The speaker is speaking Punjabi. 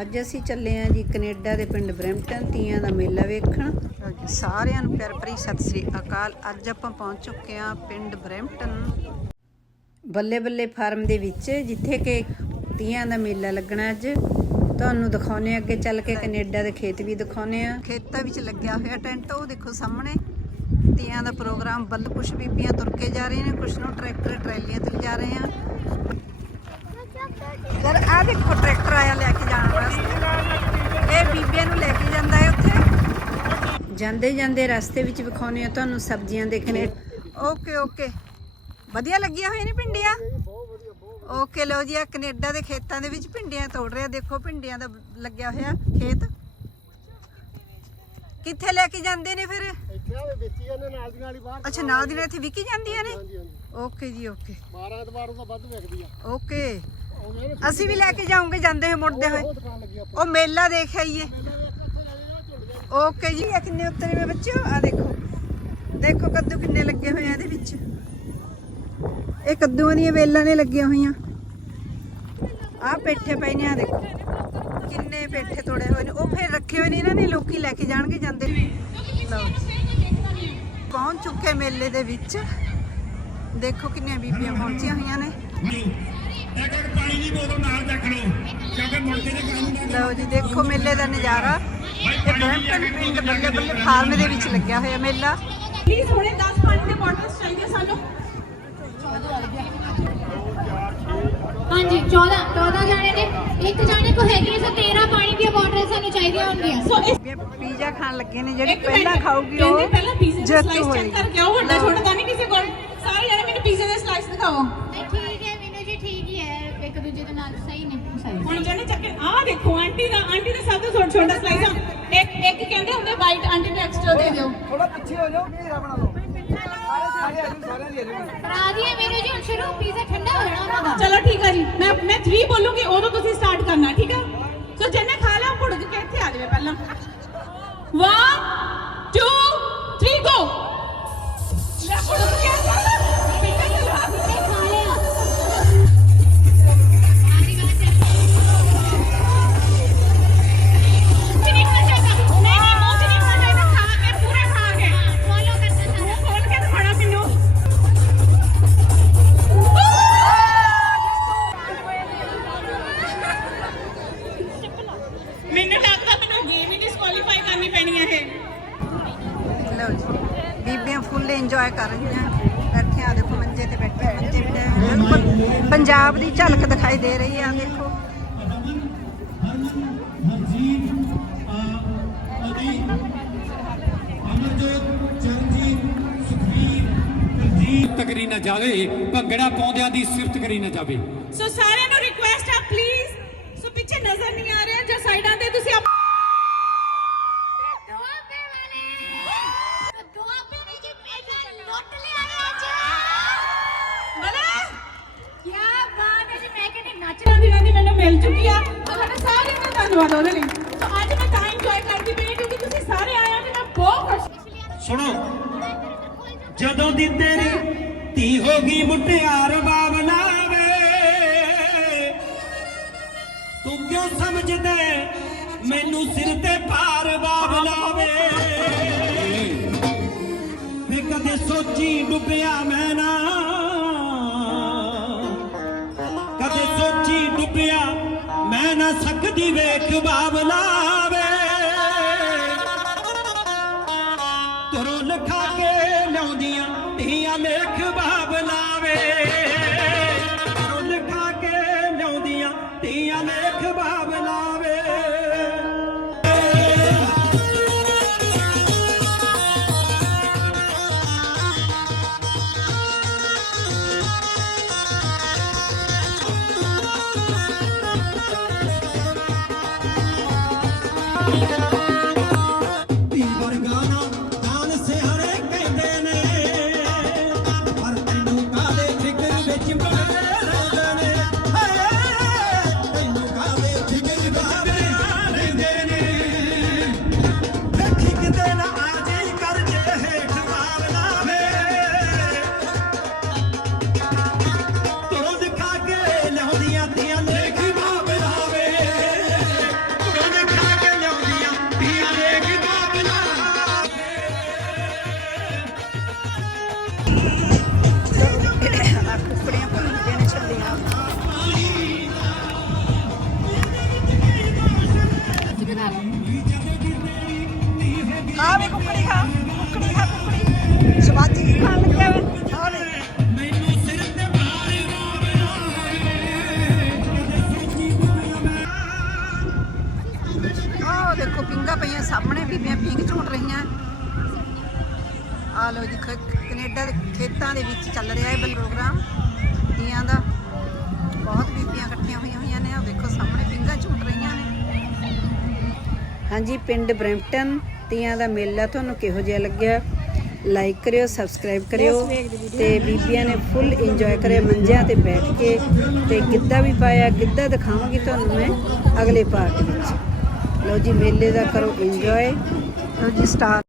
ਅੱਜ ਅਸੀਂ ਚੱਲੇ ਆਂ ਜੀ ਕੈਨੇਡਾ ਦੇ ਪਿੰਡ ਬਰੈਂਪਟਨ ਤੀਆਂ ਦਾ ਮੇਲਾ ਵੇਖਣ। ਸਾਰਿਆਂ ਨੂੰ ਪਿਆਰ ਭਰੀ ਸਤਿ ਸ੍ਰੀ ਅਕਾਲ। ਅੱਜ ਆਪਾਂ ਪਹੁੰਚ ਚੁੱਕੇ ਆਂ ਪਿੰਡ ਬਰੈਂਪਟਨ। ਬੱਲੇ ਬੱਲੇ ਫਾਰਮ ਦੇ ਵਿੱਚ ਜਿੱਥੇ ਕਿ ਤੀਆਂ ਦਾ ਮੇਲਾ ਲੱਗਣਾ ਅੱਜ। ਤੁਹਾਨੂੰ ਦਿਖਾਉਨੇ ਅੱਗੇ ਚੱਲ ਕੇ ਕੈਨੇਡਾ ਦੇ ਖੇਤ ਵੀ ਦਿਖਾਉਨੇ ਆ ਖੇਤਾਂ ਵਿੱਚ ਲੱਗਿਆ ਹੋਇਆ ਟੈਂਟ ਉਹ ਦੇਖੋ ਸਾਹਮਣੇ। ਤੀਆਂ ਦਾ ਪ੍ਰੋਗਰਾਮ ਬੱਲ ਕੁਛ ਬੀਬੀਆਂ ਤੁਰ ਕੇ ਜਾ ਰਹੀਆਂ ਨੇ ਕੁਛ ਨੂੰ ਟਰੈਕਟਰ ਟਰੈਲੀਆਂ ਤੇ ਲਿਜਾ ਰਹੇ ਆ ਯਾਰ ਆ ਦੇਖੋ ਟਰੈਕਟਰ ਆਇਆ ਲੈ ਕੇ ਜਾਣ ਵਾਸਤੇ। ਇਹ ਬੀਬੀਆਂ ਨੂੰ ਲੈ ਕੇ ਜਾਂਦਾ ਹੈ ਉੱਥੇ। ਜਾਂਦੇ ਜਾਂਦੇ ਰਸਤੇ ਵਿੱਚ ਵਿਖਾਉਨੇ ਆ ਤੁਹਾਨੂੰ ਸਬਜ਼ੀਆਂ ਦੇਖਣੇ। Okay okay. ਵਧੀਆ ਲੱਗੀਆਂ ਹੋਈਆਂ ਨੇ ਭਿੰਡੀਆਂ? ਓਕੇ ਲਓ ਜੀ ਆ ਕੈਨੇਡਾ ਦੇ ਖੇਤਾਂ ਦੇ ਵਿੱਚ ਭਿੰਡੀਆਂ ਤੋੜ ਰਿਹਾ ਦੇਖੋ ਭਿੰਡੀਆਂ ਦਾ ਲੱਗਿਆ ਹੋਇਆ ਖੇਤ। ਕਿੱਥੇ ਲੈ ਕੇ ਜਾਂਦੇ ਨੇ ਫਿਰ? ਇੱਥੇ ਆਵੇ ਵੇਚੀ ਜਾਂਦੇ ਨਾਲ ਦੀ ਨਾਲ ਹੀ ਬਾਹਰ। ਅੱਛਾ ਨਾਲ ਦੀ ਨਾਲ ਇੱਥੇ ਵਿਕੀ ਜਾਂਦੀਆਂ ਨੇ? ਓਕੇ ਜੀ ਓਕੇ। 12 ਐਤਵਾਰ ਤੋਂ ਵੱਧ ਵਿਕਦੀ ਆ। ਓਕੇ। ਆਉਂਦੇ ਨੇ ਅਸੀਂ ਵੀ ਲੈ ਕੇ ਜਾਵਾਂਗੇ ਜਾਂਦੇ ਹੋਏ ਮੁੜਦੇ ਹੋਏ। ਉਹ ਮੇਲਾ ਦੇਖ ਆਈਏ। ਓਕੇ ਜੀ, ਇਹ ਕਿੰਨੇ ਉੱਤਰੇ ਹੋਏ ਬੱਚਿਓ? ਆ ਦੇਖੋ। ਦੇਖੋ ਕੱਦੂ ਕਿੰਨੇ ਲੱਗੇ ਹੋਏ ਆ ਇਹਦੇ ਵਿੱਚ। ਇਹ ਕੱਦੂਆਂ ਦੀਆਂ ਵੇਲਾਂ ਨੇ ਲੱਗੀਆਂ ਹੋਈਆਂ। ਆ ਪੇਠੇ ਪਏ ਨੇ ਆ ਦੇਖੋ। ਕਿੰਨੇ ਪੇਠੇ ਤੋੜੇ ਹੋਏ ਨੇ। ਉਹ ਫੇਰ ਰੱਖੇ ਹੋਏ ਨੇ ਇਹਨਾਂ ਨੇ, ਲੋਕੀ ਲੈ ਕੇ ਜਾਣਗੇ, ਜਾਂਦੇ ਲਓ। ਪਹੁੰਚ ਚੁੱਕੇ ਮੇਲੇ ਦੇ ਵਿੱਚ। ਦੇਖੋ ਕਿੰਨੀਆਂ ਬੀਬੀਆਂ ਪਹੁੰਚੀਆਂ ਹੋਈਆਂ ਨੇ। ਇੱਕ ਇੱਕ ਪਾਣੀ ਦੀ ਬੋਤਲ ਨਾਲ ਰੱਖ ਲਓ। ਕਿਉਂਕਿ ਮੁੜ ਕੇ ਦੇ ਕੰਮ ਨਾ ਲਓ ਜੀ ਦੇਖੋ ਮੇਲੇ ਦਾ ਨਜ਼ਾਰਾ। ਇਹ ਬ੍ਰੈਂਪਟਨ ਪਿੰਡ ਬੱਲੇ ਬੱਲੇ ਫਾਰਮ ਦੇ ਵਿੱਚ ਲੱਗਿਆ ਹੋਇਆ ਮੇਲਾ। ਪਲੀਜ਼ ਹੁਣੇ 10 ਪਾਣੀ ਦੇ ਬੋਟਲਸ ਚਾਹੀਦੇ ਸਾਨੂੰ। ਹਾਂਜੀ 14 14 ਜਾਣੇ ਨੇ। ਇੱਕ ਜਾਣੇ ਕੋ ਹੈਗੀ ਸੋ 13 ਪਾਣੀ ਦੀਆਂ ਬੋਟਲਾਂ ਸਾਨੂੰ ਚਾਹੀਦੀਆਂ ਹੋਣਗੀਆਂ ਸੋ ਇਹ ਪੀਜ਼ਾ ਖਾਣ ਲੱਗੇ ਨੇ ਜਿਹੜੀ ਪਹਿਲਾਂ ਖਾਊਗੀ ਕਹਿੰਦੇ ਉਹ ਪਹਿਲਾਂ ਪੀਜ਼ੇ ਦੇ ਸਲਾਈਸ ਚੈੱਕ ਕਰਕੇ ਆਓ ਵੱਡਾ ਛੋਟਾ ਤਾਂ ਨਹੀਂ ਕਿਸੇ ਕੋਲ। ਸਾਰੇ ਜਣੇ ਮੈਨੂੰ ਪੀਜ਼ੇ ਦੇ ਸਲਾਈਸ ਦਿਖਾਓ। ਨਹੀਂ ਦੂਜੇ ਦੇ ਨਾਲ ਸਹੀ ਨੇ ਸਹੀ ਹੁਣ ਜਣੇ ਚੱਕ ਕੇ ਆਹ ਦੇਖੋ ਆਂਟੀ ਦਾ ਆਂਟੀ ਦਾ ਸਭ ਤੋਂ ਛੋਟਾ ਛੋਟਾ ਸਲਾਈਸ ਆ। ਇੱਕ ਇੱਕ ਕਹਿੰਦੇ ਹੁੰਦੇ ਵਾਈਟ ਆਂਟੀ ਨੂੰ ਐਕਸਟਰਾ ਦੇ ਦਿਓ। ਥੋੜਾ ਪਿੱਛੇ ਹੋ ਜਾਓ ਮੇਰਾ ਬਣਾ ਲਓ। ਸਾਰੇ ਸਾਰੇ ਆ ਜਾਓ ਸਾਰਿਆਂ ਦੀ ਆ ਜਾਓ। ਕਰਾ ਦਈਏ ਮੀਨੂ ਜੀ ਹੁਣ ਸ਼ੁਰੂ ਪੀਜ਼ਾ ਠੰਡਾ ਹੋ ਜਾਣਾ ਉਹਨਾਂ ਦਾ। ਚਲੋ ਠੀਕ ਆ ਜੀ। ਮੈਂ ਮੈਂ 3 ਬੋਲੂੰਗੀ ਉਦੋਂ ਤੁਸੀਂ ਸਟਾਰਟ ਕਰਨਾ ਠੀਕ ਆ? ਸੋ ਜਿਹਨੇ ਖਾ ਲਿਆ ਭੁੜਕ ਕੇ ਇੱਥੇ ਆ ਜਾਵੇ ਪਹਿਲਾਂ। 1 ਬੀਬੀਆਂ ਫੁੱਲ ਇੰਜੋਏ ਕਰ ਰਹੀਆਂ। ਬੈਠੇ ਆ ਦੇਖੋ ਮੰਜੇ ਤੇ ਬੈਠੇ ਮੰਜੇ। ਬਿਲਕੁਲ ਪੰਜਾਬ ਦੀ ਝਲਕ ਦਿਖਾਈ ਦੇ ਰਹੀ ਆ ਦੇਖੋ। ਤਕਰੀ ਨਾ ਜਾਵੇ ਭੰਗੜਾ ਪਾਉਂਦਿਆਂ ਦੀ ਸਿਫਤ ਕਰੀ ਨਾ ਜਾਵੇ। ਸੋ ਸਾਰਿਆਂ ਮਿਲ ਚੁੱਕੀ ਆ। ਤੁਹਾਡਾ ਸਾਰਿਆਂ ਦਾ ਧੰਨਵਾਦ ਉਹਦੇ ਲਈ। ਸੋ ਅੱਜ ਮੈਂ ਤਾਂ ਇੰਜੋਏ ਕਰਦੀ ਪਈ ਹਾਂ ਕਿਉਂਕਿ ਤੁਸੀਂ ਸਾਰੇ ਆਏ ਹੋ ਤੇ ਮੈਂ ਬਹੁਤ ਖੁਸ਼ ਸੁਣੋ, ਜਦੋਂ ਦੀ ਤੇਰੀ ਧੀ ਹੋ ਗਈ ਮੁਟਿਆਰ ਬਾਬਲਾਵੇ ਤੂੰ ਕਿਉਂ ਸਮਝਦੇ ਮੈਨੂੰ ਸਿਰ ਤੇ ਭਾਰ ਬਾਬਲਾਵੇ ਵੇ ਕਦੇ ਸੋਚੀ ਡੁੱਬਿਆ ਮੈਂ ਨਾ ਨਾ ਸਕਦੀ ਧੀ ਪੀਂਘ ਝੂਟ ਰਹੀਆਂ। ਆ ਲੋ ਜੀ ਕੈਨੇਡਾ ਦੇ ਖੇਤਾਂ ਦੇ ਵਿੱਚ ਚੱਲ ਰਿਹਾ ਹੈ ਬਲ ਪ੍ਰੋਗਰਾਮ ਦੀਆਂ ਦਾ ਬਹੁਤ ਬੀਬੀਆਂ ਇਕੱਠੀਆਂ ਹੋਈਆਂ ਹੋਈਆਂ ਨੇ ਆ ਦੇਖੋ ਸਾਹਮਣੇ ਪੀਂਘਾਂ ਝੂਟ ਰਹੀਆਂ ਨੇ। ਹਾਂਜੀ ਪਿੰਡ ਬ੍ਰੈਂਪਟਨ ਤੀਆਂ ਦਾ ਮੇਲਾ ਤੁਹਾਨੂੰ ਕਿਹੋ ਜਿਹਾ ਲੱਗਿਆ? ਲਾਈਕ ਕਰਿਓ ਸਬਸਕ੍ਰਾਈਬ ਕਰਿਓ ਤੇ ਬੀਬੀਆਂ ਨੇ ਫੁੱਲ ਇੰਜੋਏ ਕਰਿਆ ਮੰਜਿਆਂ ਤੇ ਬੈਠ ਕੇ। ਤੇ ਗਿੱਧਾ ਵੀ ਪਾਇਆ ਗਿੱਧਾ ਦਿਖਾਵਾਂਗੀ ਤੁਹਾਨੂੰ ਮੈਂ ਅਗਲੇ ਪਾਰਟ ਵਿੱਚ। ਲਓ ਜੀ ਮੇਲੇ ਦਾ ਕਰੋ ਇੰਜੋਏ ਲਓ ਜੀ ਸਟਾਰ